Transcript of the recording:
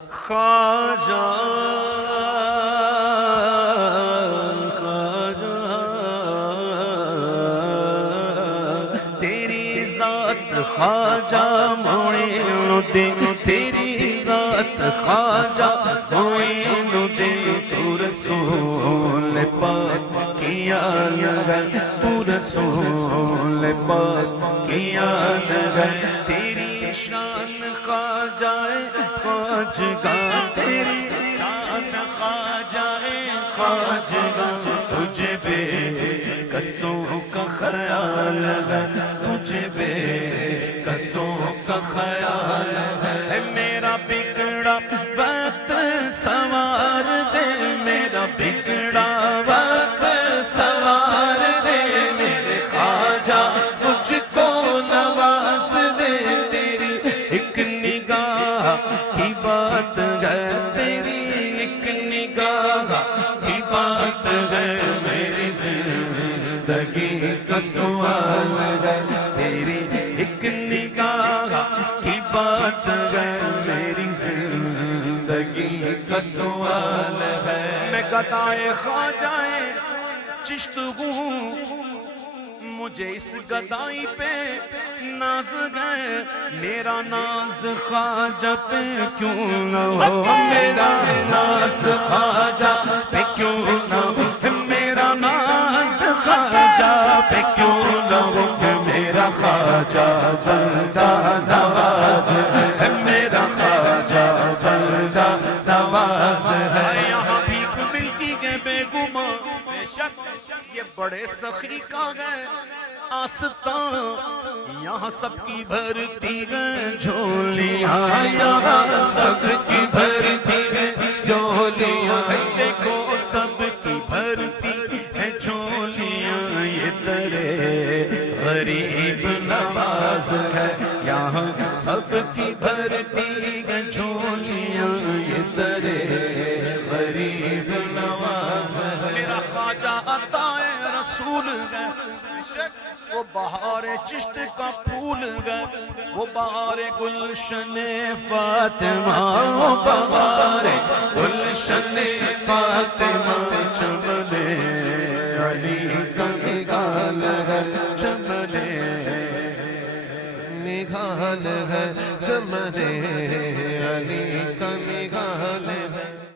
خواجہ خواجہ تیری ذات خواجہ معین الدین، تیری ذات خواجہ معین الدین، تو رسول پاک کی آل ہے، تو رسول پاک کی آل ہے، تیری شان خواجہ خواجگاں، تیری شان خواجہ خواجگاں، تجھے بے کسوں کا خیال ہے، تجھے بے کسوں کا خیال ہے، میرا بگڑا وقت سوار دے، میرا بگڑا وقت سوار دے، میرے خواجہ مجھ کو نواز دے، تیری ایک نگاہ کی بات ہے، تیری ایک نگاہ کی بات ہے، میری زندگی کا سوال ہے، تیری ایک نگاہ کی بات ہے، میری زندگی کا سوال ہے، میں گدائے خواجہ چشت ہوں، مجھے اس گدائی پہ ناز ہے، میرا ناز خواجہ پہ کیوں نہ ہو، میرا ناز خواجہ پہ کیوں نہ ہو، میرا ناز خواجہ پہ کیوں نہ ہو، میرا خواجہ بندہ نواز ہے، میرا خواجہ بندہ نواز ہے، یہاں بھیک ملتی ہے بے گماں، بے شک یہ بڑے سخی کا ہے آستان، یہاں سب کی بھرتی ہے جھولیاں، یہاں سب کی بھرتی ہے جھولیاں، دیکھو سب کی بھرتی ہے جھولیاں، یہ درے غریب نواز ہے، یہاں سب کی بھرتی ہے جھولیاں، یہ درے غریب نواز ہے، میرا خواجہ عطا رسول ہے، وہ بہار چشت کا پھول ہے، وہ بہار گلشن فاطمہ، وہ بہار گلشن فاطمہ، چمن علی کا نگال ہے، چمن نگال ہے، چمن علی کا